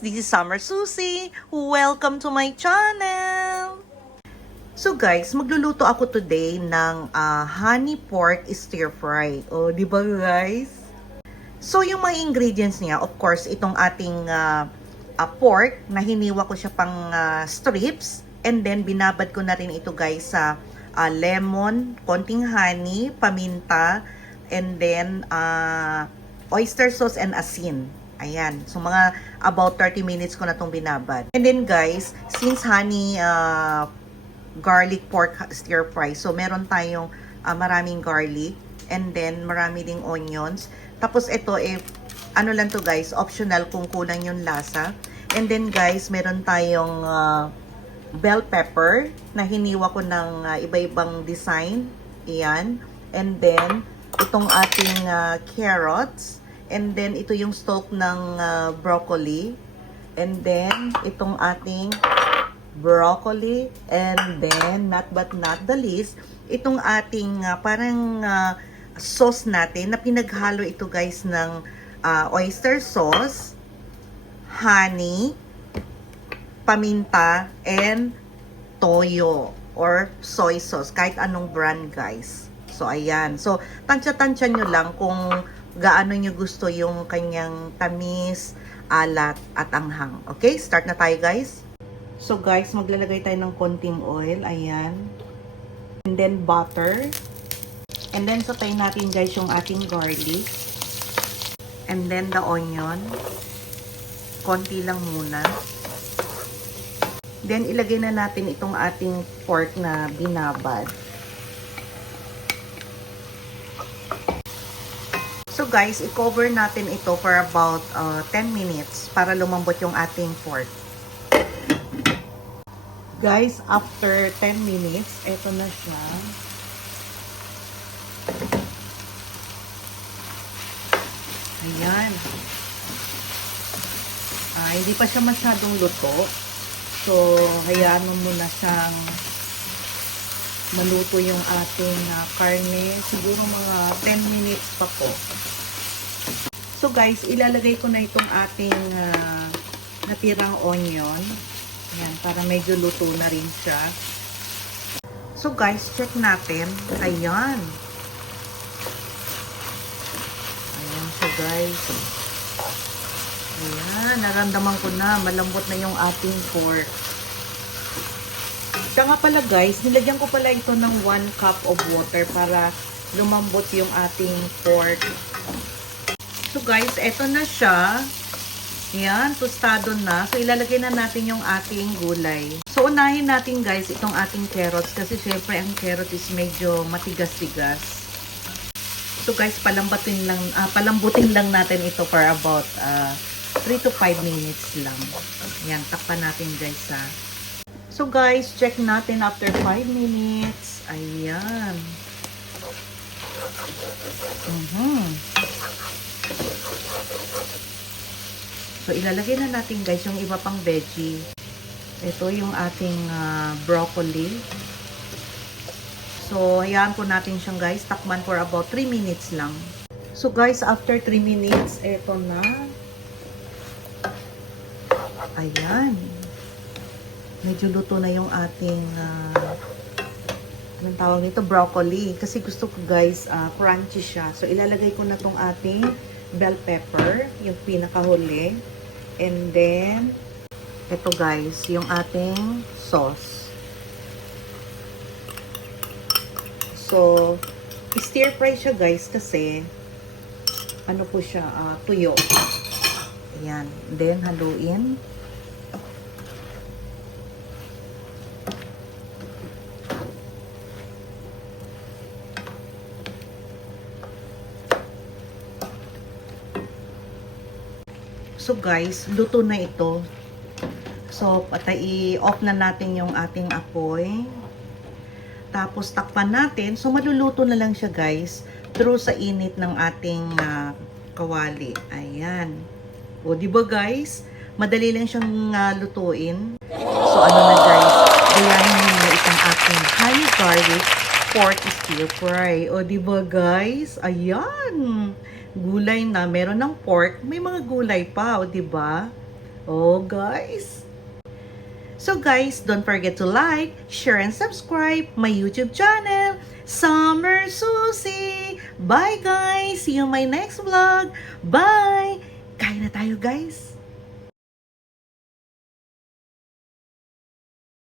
this is Summer Susie. Welcome to my channel! So guys, magluluto ako today ng honey pork stir fry. O, di ba guys? So yung mga ingredients niya, of course, itong ating pork na hiniwa ko siya pang strips. And then binabad ko na rin ito guys sa lemon, konting honey, paminta, and then oyster sauce and asin. Ayan. So, mga about 30 minutes ko na itong binabad. And then, guys, since honey garlic pork stir fry, so meron tayong maraming garlic. And then, marami ding onions. Tapos, ito, ano lang to guys, optional kung kulang yung lasa. And then, guys, meron tayong bell pepper na hiniwa ko ng iba-ibang design. Ayan. And then, itong ating carrots. And then, ito yung stalk ng broccoli. And then, itong ating broccoli. And then, not but not the least, itong ating parang sauce natin na pinaghalo ito guys ng oyster sauce, honey, paminta, and toyo or soy sauce. Kahit anong brand guys. So, ayan. So, tansya-tansya nyo lang kung gaano nyo gusto yung kanyang tamis, alat, at anghang. Okay, start na tayo guys. So guys, maglalagay tayo ng konting oil. Ayan. And then butter. And then satayin natin guys yung ating garlic. And then the onion. Konti lang muna. Then ilagay na natin itong ating pork na binabad. So guys, i-cover natin ito for about 10 minutes para lumambot yung ating pork. Guys, after 10 minutes, ito na siya. Ayan. Hindi pa siya masyadong luto. So, hayaan mo muna siyang maluto yung ating karne. Siguro mga 10 minutes pa po. So guys, ilalagay ko na itong ating natirang onion. Ayan, para medyo luto na rin siya. So guys, check natin. Ayan. Ayan siya guys. Ayan, naramdaman ko na. Malambot na yung ating pork. Siya nga pala guys, nilagyan ko pala ito ng 1 cup of water para lumambot yung ating pork. So guys, eto na siya. Ayan, tostado na. So ilalagay na natin yung ating gulay. So unahin natin guys itong ating carrots kasi syempre ang carrot is medyo matigas-tigas. So guys, palambutin lang natin ito for about 3 to 5 minutes lang. Ayan, takpan natin guys ha. So guys, check natin after 5 minutes. Ayan. So ilalagay na natin guys yung iba pang veggie. Ito yung ating broccoli. So hayaan po natin siyang guys takman for about 3 minutes lang. So guys, after 3 minutes, ito na. Ayan. Medyo luto na yung ating anong tawag nito? Broccoli. Kasi gusto ko guys, crunchy siya. So, ilalagay ko na tong ating bell pepper, yung pinakahuli. And then, ito guys, yung ating sauce. So, stir fry siya guys kasi, ano po siya, tuyo. Ayan. Then, haluin. So guys, luto na ito. So, i-off na natin yung ating apoy. Tapos, takpan natin. So, maluluto na lang siya guys through sa init ng ating kawali. Ayan. O, diba guys? Madali lang siyang lutuin. So, ano na guys? Gayahin niyo itong ating honey garlic pork stir fry. O, diba guys? Ayan. Gulay na. Meron ng pork. May mga gulay pa. O, diba? Oh, guys. So guys, don't forget to like, share, and subscribe my YouTube channel, Summer Susie. Bye guys! See you in my next vlog. Bye! Kain na tayo guys!